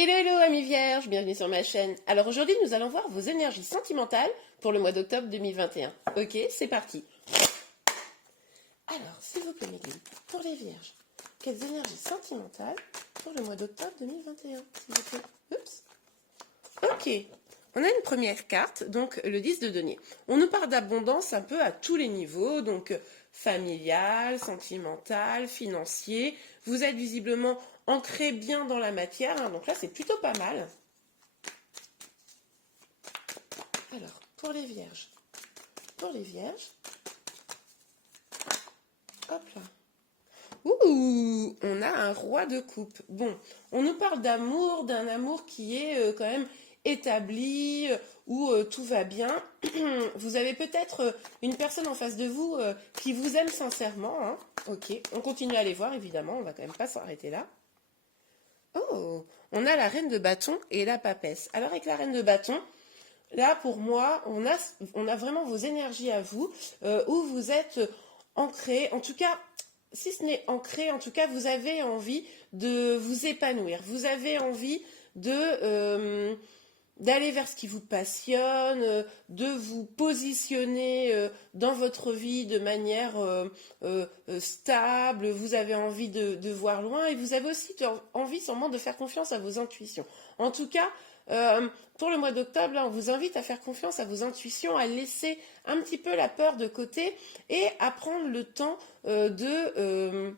Hello hello amis vierges, bienvenue sur ma chaîne. Alors aujourd'hui nous allons voir vos énergies sentimentales pour le mois d'octobre 2021. Ok, c'est parti. Alors s'il vous plaît mes guides, pour les vierges, quelles énergies sentimentales pour le mois d'octobre 2021 s'il vous plaît. Oups. Ok, on a une première carte, donc le 10 de denier. On nous parle d'abondance un peu à tous les niveaux, donc familial, sentimental, financier. Vous êtes visiblement ancré bien dans la matière, hein, donc là c'est plutôt pas mal. Alors, pour les vierges, hop là. Ouh, on a un roi de coupe. Bon, on nous parle d'amour, d'un amour qui est quand même établi, où tout va bien. Vous avez peut-être une personne en face de vous qui vous aime sincèrement, hein. Ok, on continue à les voir évidemment, on va quand même pas s'arrêter là. Oh, on a la reine de bâton et la papesse. Alors avec la reine de bâton, là pour moi, on a vraiment vos énergies à vous, où vous êtes ancré, en tout cas, si ce n'est ancré, en tout cas, vous avez envie de vous épanouir. Vous avez envie d'aller vers ce qui vous passionne, de vous positionner dans votre vie de manière stable, vous avez envie de voir loin et vous avez aussi envie sûrement de faire confiance à vos intuitions. En tout cas, pour le mois d'octobre, on vous invite à faire confiance à vos intuitions, à laisser un petit peu la peur de côté et à prendre le temps de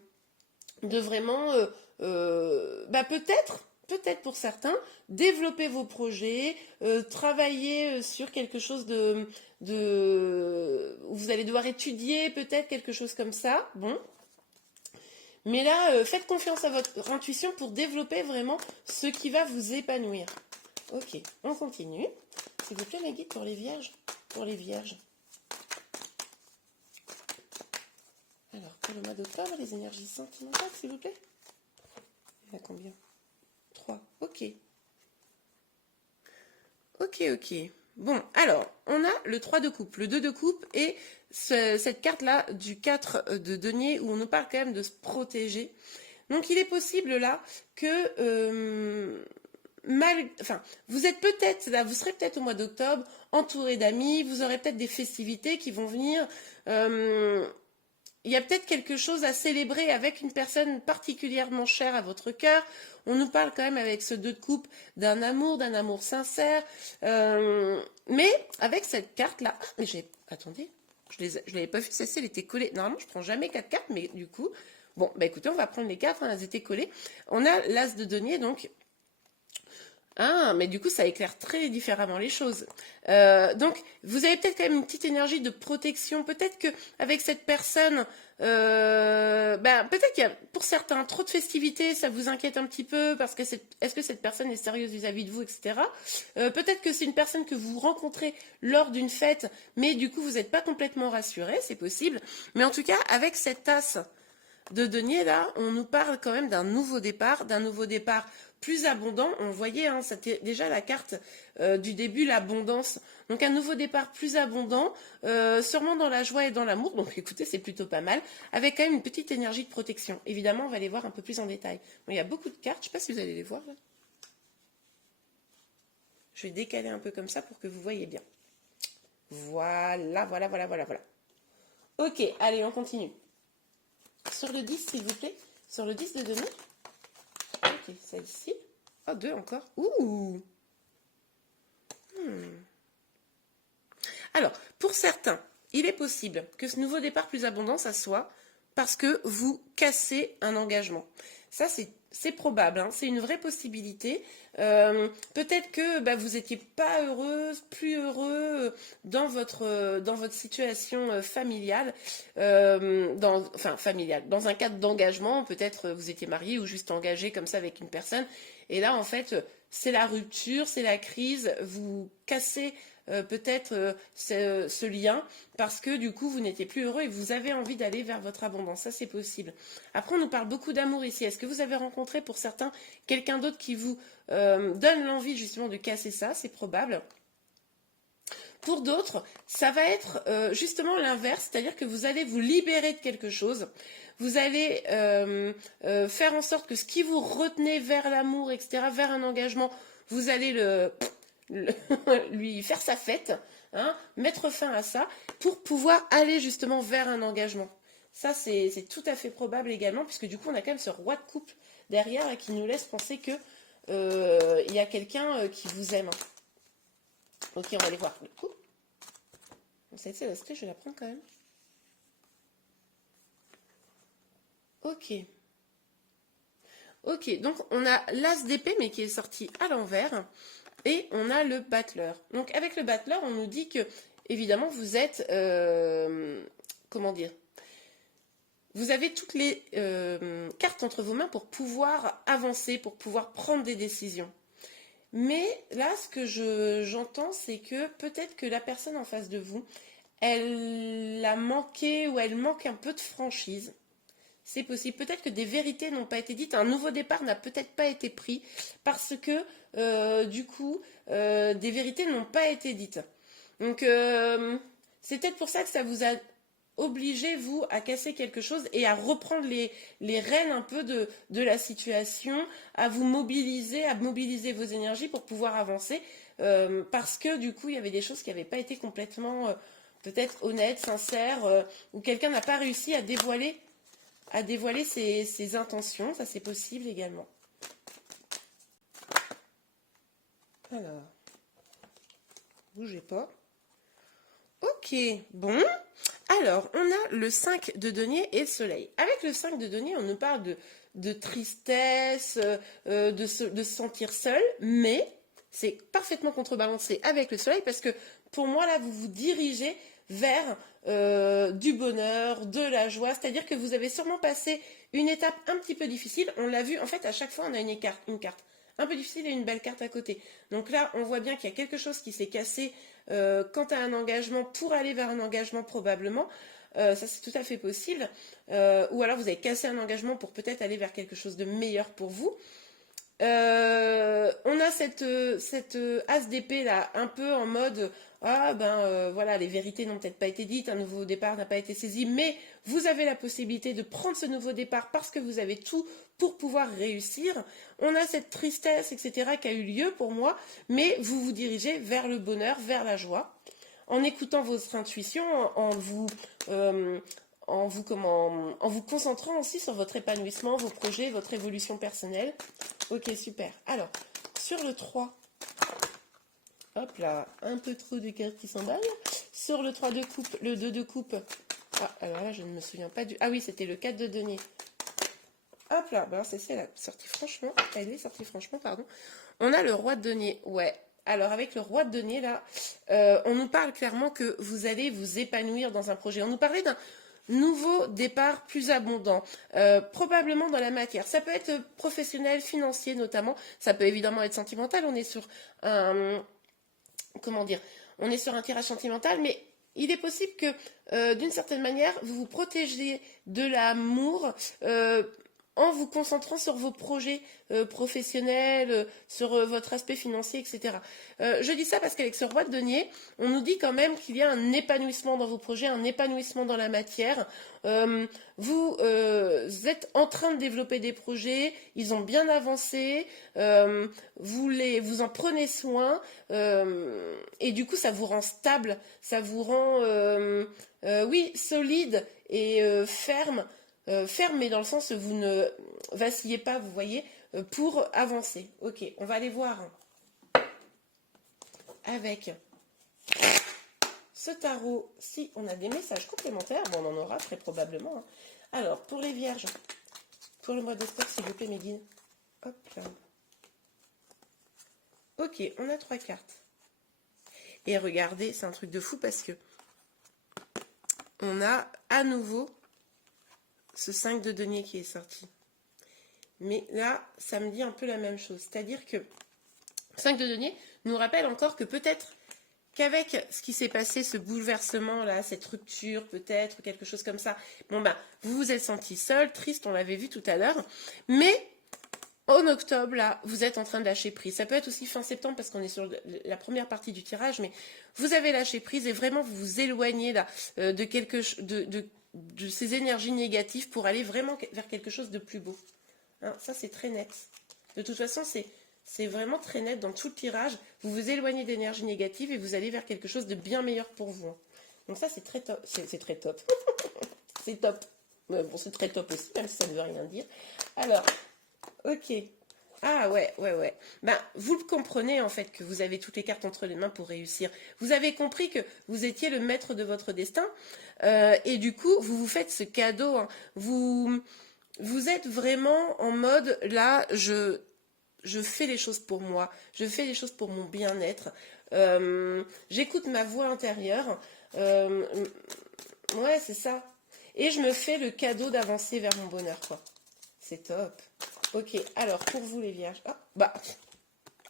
vraiment, peut-être pour certains, développer vos projets, travailler sur quelque chose vous allez devoir étudier peut-être quelque chose comme ça. Bon, mais là, faites confiance à votre intuition pour développer vraiment ce qui va vous épanouir. Ok, on continue. S'il vous plaît, mes guides, pour les vierges. Pour les vierges. Alors, pour le mois d'octobre, les énergies sentimentales, s'il vous plaît. Il y en a combien? 3. Ok. Ok. Bon, alors, on a le 3 de coupe, le 2 de coupe et cette carte-là du 4 de denier où on nous parle quand même de se protéger. Donc, il est possible là que... vous êtes peut-être, là, vous serez peut-être au mois d'octobre entouré d'amis, vous aurez peut-être des festivités qui vont venir. Il y a peut-être quelque chose à célébrer avec une personne particulièrement chère à votre cœur. On nous parle quand même avec ce 2 de coupe d'un amour sincère. Mais avec cette carte-là... Ah, mais attendez, je l'avais pas vu, celle-ci, elle était collée. Normalement, je prends jamais 4 cartes, mais du coup... Bon, bah écoutez, on va prendre les cartes, hein, elles étaient collées. On a l'as de denier, donc... Ah, mais du coup, ça éclaire très différemment les choses. Donc, vous avez peut-être quand même une petite énergie de protection. Peut-être que avec cette personne, peut-être qu'il y a pour certains trop de festivités, ça vous inquiète un petit peu parce que est-ce que cette personne est sérieuse vis-à-vis de vous, etc. Peut-être que c'est une personne que vous rencontrez lors d'une fête, mais du coup, vous n'êtes pas complètement rassuré, c'est possible. Mais en tout cas, avec cette tasse de denier là, on nous parle quand même d'un nouveau départ plus abondant. On voyait, hein, c'était déjà la carte du début, l'abondance. Donc un nouveau départ plus abondant, sûrement dans la joie et dans l'amour. Donc écoutez, c'est plutôt pas mal, avec quand même une petite énergie de protection. Évidemment, on va les voir un peu plus en détail. Bon, il y a beaucoup de cartes, je ne sais pas si vous allez les voir là. Je vais décaler un peu comme ça pour que vous voyez bien. Voilà. Ok, allez, on continue. Sur le 10, s'il vous plaît. Sur le 10 de denier. Ok, celle-ci. Oh, 2 encore. Ouh. Alors, pour certains, il est possible que ce nouveau départ plus abondant, ça soit parce que vous cassez un engagement. Ça, c'est probable, hein, c'est une vraie possibilité. Peut-être que vous n'étiez pas heureuse, plus heureux dans votre situation familiale, familiale, dans un cadre d'engagement. Peut-être vous étiez marié ou juste engagé comme ça avec une personne. Et là, en fait, c'est la rupture, c'est la crise. Vous cassez peut-être ce lien parce que du coup vous n'étiez plus heureux et vous avez envie d'aller vers votre abondance. Ça, c'est possible. Après, on nous parle beaucoup d'amour ici. Est-ce que vous avez rencontré pour certains quelqu'un d'autre qui vous donne l'envie justement de casser ça? C'est probable. Pour d'autres, ça va être justement l'inverse, c'est-à-dire que vous allez vous libérer de quelque chose. Vous allez faire en sorte que ce qui vous retenait vers l'amour, etc., vers un engagement, vous allez lui faire sa fête, hein, mettre fin à ça, pour pouvoir aller justement vers un engagement. Ça, c'est tout à fait probable également, puisque du coup, on a quand même ce roi de coupe derrière qui nous laisse penser que il y a quelqu'un qui vous aime. Ok, on va aller voir le coup. Cette astuce, je vais la prendre quand même. Ok. Ok, donc on a l'as d'épée, mais qui est sorti à l'envers. Et on a le battleur. Donc avec le battleur, on nous dit que, évidemment, vous êtes... comment dire, vous avez toutes les cartes entre vos mains pour pouvoir avancer, pour pouvoir prendre des décisions. Mais là, ce que j'entends, c'est que peut-être que la personne en face de vous, elle a manqué ou elle manque un peu de franchise. C'est possible. Peut-être que des vérités n'ont pas été dites. Un nouveau départ n'a peut-être pas été pris parce que, du coup, des vérités n'ont pas été dites. Donc, c'est peut-être pour ça que ça vous a obligé, vous, à casser quelque chose et à reprendre les rênes un peu de la situation, à vous mobiliser, à mobiliser vos énergies pour pouvoir avancer. Parce que, du coup, il y avait des choses qui n'avaient pas été complètement, peut-être honnêtes, sincères, ou quelqu'un n'a pas réussi à dévoiler ses intentions. Ça, c'est possible également. Alors, bougez pas. Ok, bon. Alors, on a le 5 de denier et le soleil. Avec le 5 de denier, on nous parle de tristesse, de se sentir seul, mais c'est parfaitement contrebalancé avec le soleil parce que pour moi, là, vous vous dirigez vers du bonheur, de la joie, c'est-à-dire que vous avez sûrement passé une étape un petit peu difficile. On l'a vu, en fait, à chaque fois, on a une carte un peu difficile et une belle carte à côté. Donc là, on voit bien qu'il y a quelque chose qui s'est cassé quant à un engagement pour aller vers un engagement probablement. Ça, c'est tout à fait possible. Ou alors, vous avez cassé un engagement pour peut-être aller vers quelque chose de meilleur pour vous. On a cette as d'épée là, un peu en mode voilà, les vérités n'ont peut-être pas été dites, un nouveau départ n'a pas été saisi, mais vous avez la possibilité de prendre ce nouveau départ parce que vous avez tout pour pouvoir réussir. On a cette tristesse, etc., qui a eu lieu pour moi, mais vous vous dirigez vers le bonheur, vers la joie, en écoutant votre intuition, en vous concentrant aussi sur votre épanouissement, vos projets, votre évolution personnelle. Ok, super. Alors, sur le 3, hop là, un peu trop de cartes qui s'emballent. Sur le 3 de coupe, le 2 de coupe. Ah, alors là, je ne me souviens pas du... Ah oui, c'était le 4 de denier. Hop là, ben c'est la sortie franchement. Elle est sortie franchement, pardon. On a le roi de denier, ouais. Alors, avec le roi de denier, là, on nous parle clairement que vous allez vous épanouir dans un projet. On nous parlait d'un nouveau départ plus abondant, probablement dans la matière. Ça peut être professionnel, financier notamment. Ça peut évidemment être sentimental. On est sur un... Comment dire? On est sur un tirage sentimental, mais il est possible que, d'une certaine manière, vous vous protégez de l'amour en vous concentrant sur vos projets professionnels, sur votre aspect financier, etc. Je dis ça parce qu'avec ce roi de denier, on nous dit quand même qu'il y a un épanouissement dans vos projets, un épanouissement dans la matière. Vous êtes en train de développer des projets, ils ont bien avancé, vous en prenez soin, et du coup ça vous rend stable, ça vous rend oui, solide et ferme. Ferme, mais dans le sens où vous ne vacillez pas, vous voyez, pour avancer. Ok, on va aller voir avec ce tarot si on a des messages complémentaires. Bon, on en aura très probablement. Hein. Alors, pour les vierges, pour le mois d'octobre, s'il vous plaît, mes guides. Hop là. Ok, on a 3 cartes. Et regardez, c'est un truc de fou parce que on a à nouveau ce 5 de denier qui est sorti. Mais là, ça me dit un peu la même chose. C'est-à-dire que 5 de denier nous rappelle encore que peut-être qu'avec ce qui s'est passé, ce bouleversement-là, cette rupture peut-être, quelque chose comme ça, bon ben, vous vous êtes senti seul, triste, on l'avait vu tout à l'heure, mais En octobre, là, vous êtes en train de lâcher prise. Ça peut être aussi fin septembre parce qu'on est sur la première partie du tirage, mais vous avez lâché prise et vraiment vous vous éloignez là de de ces énergies négatives pour aller vraiment vers quelque chose de plus beau. Hein, ça, c'est très net. De toute façon, c'est vraiment très net dans tout le tirage. Vous vous éloignez d'énergie négative et vous allez vers quelque chose de bien meilleur pour vous. Hein. Donc ça, c'est très top. C'est très top. C'est top. Bon, c'est très top aussi, même si ça ne veut rien dire. Alors, ok. Ah ouais, ouais, ouais. Ben, vous le comprenez en fait que vous avez toutes les cartes entre les mains pour réussir. Vous avez compris que vous étiez le maître de votre destin et du coup, vous vous faites ce cadeau. Hein. Vous êtes vraiment en mode, là, je fais les choses pour moi, je fais les choses pour mon bien-être. J'écoute ma voix intérieure. Ouais, c'est ça. Et je me fais le cadeau d'avancer vers mon bonheur, quoi. C'est top. Ok, alors pour vous les vierges. Ah, bah,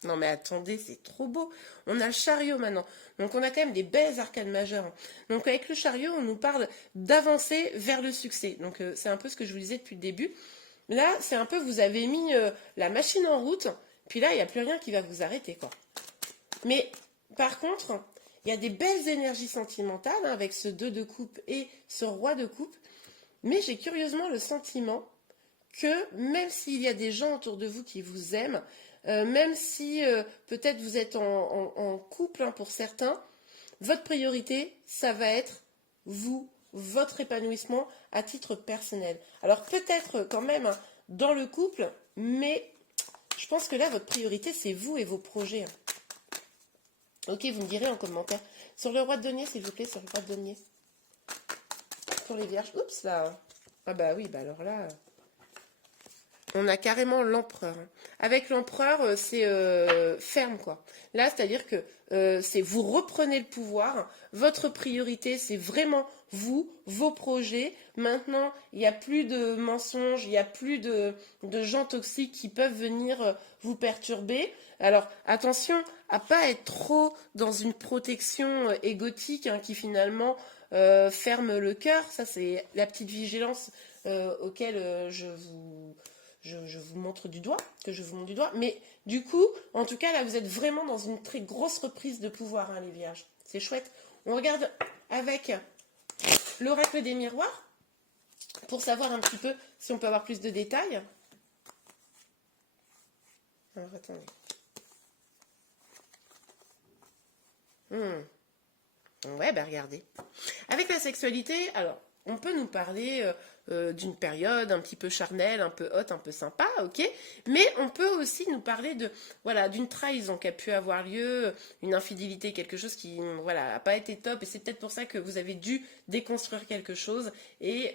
non mais attendez, c'est trop beau. On a le chariot maintenant. Donc on a quand même des belles arcanes majeures. Hein. Donc avec le chariot, on nous parle d'avancer vers le succès. Donc c'est un peu ce que je vous disais depuis le début. Là, c'est un peu, vous avez mis la machine en route. Puis là, il n'y a plus rien qui va vous arrêter, quoi. Mais par contre, il y a des belles énergies sentimentales hein, avec ce 2 de coupe et ce roi de coupe. Mais j'ai curieusement le sentiment que même s'il y a des gens autour de vous qui vous aiment, même si peut-être vous êtes en couple hein, pour certains, votre priorité, ça va être vous, votre épanouissement à titre personnel. Alors peut-être quand même hein, dans le couple, mais je pense que là, votre priorité, c'est vous et vos projets. Hein. Ok, vous me direz en commentaire. Sur le roi de denier, s'il vous plaît, sur le roi de denier. Pour les vierges. Oups, là. Ah bah oui, bah alors là... On a carrément l'empereur. Hein. Avec l'empereur, c'est ferme, quoi. Là, c'est-à-dire que c'est vous reprenez le pouvoir. Votre priorité, c'est vraiment vous, vos projets. Maintenant, il n'y a plus de mensonges, il n'y a plus de gens toxiques qui peuvent venir vous perturber. Alors, attention à pas être trop dans une protection égotique hein, qui finalement ferme le cœur. Ça, c'est la petite vigilance auquel je vous montre du doigt, que je vous montre du doigt. Mais du coup, en tout cas, là, vous êtes vraiment dans une très grosse reprise de pouvoir, hein, les vierges. C'est chouette. On regarde avec l'oracle des miroirs pour savoir un petit peu si on peut avoir plus de détails. Alors, attendez. Ouais, ben regardez. Avec la sexualité, alors, on peut nous parler d'une période un petit peu charnelle, un peu haute, un peu sympa, ok. Mais on peut aussi nous parler de, voilà, d'une trahison qui a pu avoir lieu, une infidélité, quelque chose qui, voilà, n'a pas été top. Et c'est peut-être pour ça que vous avez dû déconstruire quelque chose et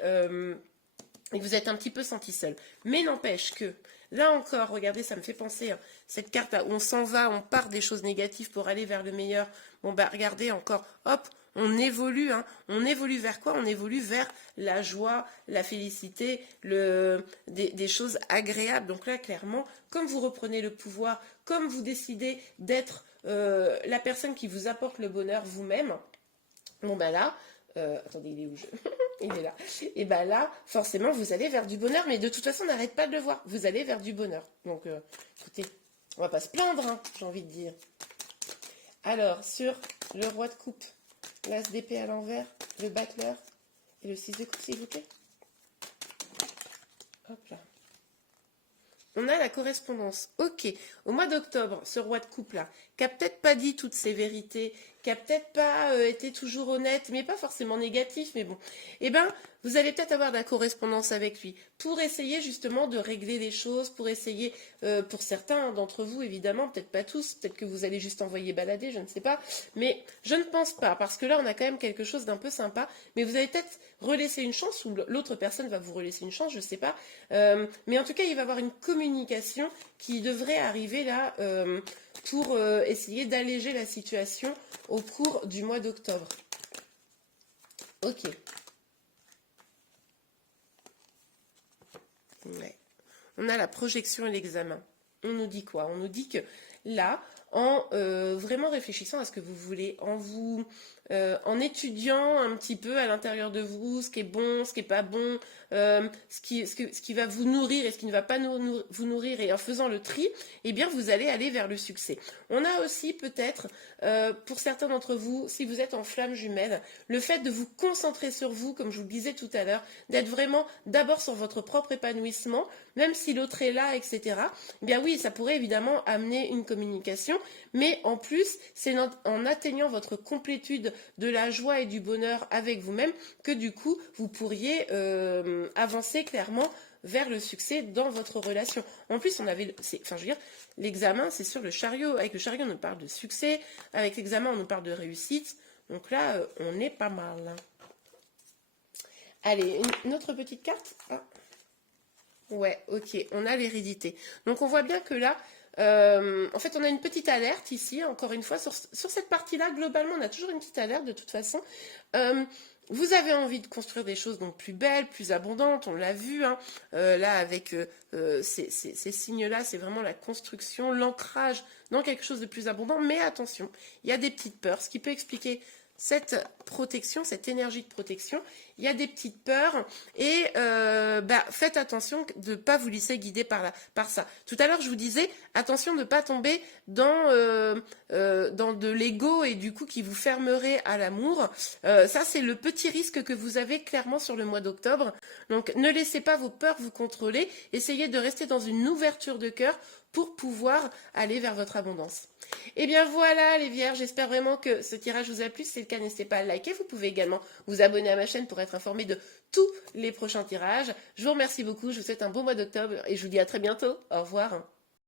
vous êtes un petit peu senti seul. Mais n'empêche que, là encore, regardez, ça me fait penser, hein, cette carte là, où on s'en va, on part des choses négatives pour aller vers le meilleur. Bon, bah, regardez encore, hop, on évolue, hein. On évolue vers quoi? On évolue vers la joie, la félicité, des choses agréables. Donc là, clairement, comme vous reprenez le pouvoir, comme vous décidez d'être la personne qui vous apporte le bonheur vous-même, bon, bah là, attendez, il est où il est là. Et bah là, forcément, vous allez vers du bonheur, mais de toute façon, on n'arrête pas de le voir. Vous allez vers du bonheur. Donc, écoutez, on va pas se plaindre, hein, j'ai envie de dire. Alors, sur le roi de coupe, l'as d'épée à l'envers, le battleur et le 6 de coupe, s'il vous plaît. Hop là. On a la correspondance. Ok, au mois d'octobre, ce roi de coupe là, qui a peut-être pas dit toutes ses vérités, qui a peut-être pas été toujours honnête, mais pas forcément négatif, mais bon. Eh ben, vous allez peut-être avoir de la correspondance avec lui pour essayer justement de régler les choses, pour essayer, pour certains d'entre vous évidemment, peut-être pas tous, peut-être que vous allez juste envoyer balader, je ne sais pas, mais je ne pense pas, parce que là on a quand même quelque chose d'un peu sympa, mais vous allez peut-être relaisser une chance, ou l'autre personne va vous relaisser une chance, je ne sais pas, mais en tout cas il va y avoir une communication qui devrait arriver là pour essayer d'alléger la situation au cours du mois d'octobre. Ok. Ouais. On a la projection et l'examen. On nous dit quoi? On nous dit que là, en vraiment réfléchissant à ce que vous voulez, en vous en étudiant un petit peu à l'intérieur de vous ce qui est bon, ce qui est pas bon, ce qui va vous nourrir et ce qui ne va pas vous nourrir, et en faisant le tri, eh bien vous allez aller vers le succès. On a aussi peut-être, pour certains d'entre vous, si vous êtes en flamme jumelle, le fait de vous concentrer sur vous, comme je vous le disais tout à l'heure, d'être vraiment d'abord sur votre propre épanouissement, même si l'autre est là, etc. Eh bien oui, ça pourrait évidemment amener une communication, mais en plus, c'est en atteignant votre complétude de la joie et du bonheur avec vous-même que du coup, vous pourriez avancer clairement vers le succès dans votre relation. En plus, enfin, je veux dire, l'examen, c'est sur le chariot. Avec le chariot, on nous parle de succès. Avec l'examen, on nous parle de réussite. Donc là, on est pas mal. Allez, une autre petite carte. Ah. Ouais, ok, on a l'hérédité. Donc on voit bien que là, en fait, on a une petite alerte ici, encore une fois, sur cette partie-là, globalement, on a toujours une petite alerte de toute façon. Vous avez envie de construire des choses donc plus belles, plus abondantes, on l'a vu, hein. Là, avec ces signes-là, c'est vraiment la construction, l'ancrage dans quelque chose de plus abondant. Mais attention, il y a des petites peurs, ce qui peut expliquer cette protection, cette énergie de protection. Il y a des petites peurs et faites attention de ne pas vous laisser guider par ça. Tout à l'heure, je vous disais, attention de ne pas tomber dans de l'ego et du coup qui vous fermerait à l'amour. Ça, c'est le petit risque que vous avez clairement sur le mois d'octobre. Donc, ne laissez pas vos peurs vous contrôler. Essayez de rester dans une ouverture de cœur pour pouvoir aller vers votre abondance. Et bien voilà les vierges, j'espère vraiment que ce tirage vous a plu. Si c'est le cas, n'hésitez pas à liker. Vous pouvez également vous abonner à ma chaîne pour être informé de tous les prochains tirages. Je vous remercie beaucoup, je vous souhaite un beau mois d'octobre et je vous dis à très bientôt. Au revoir.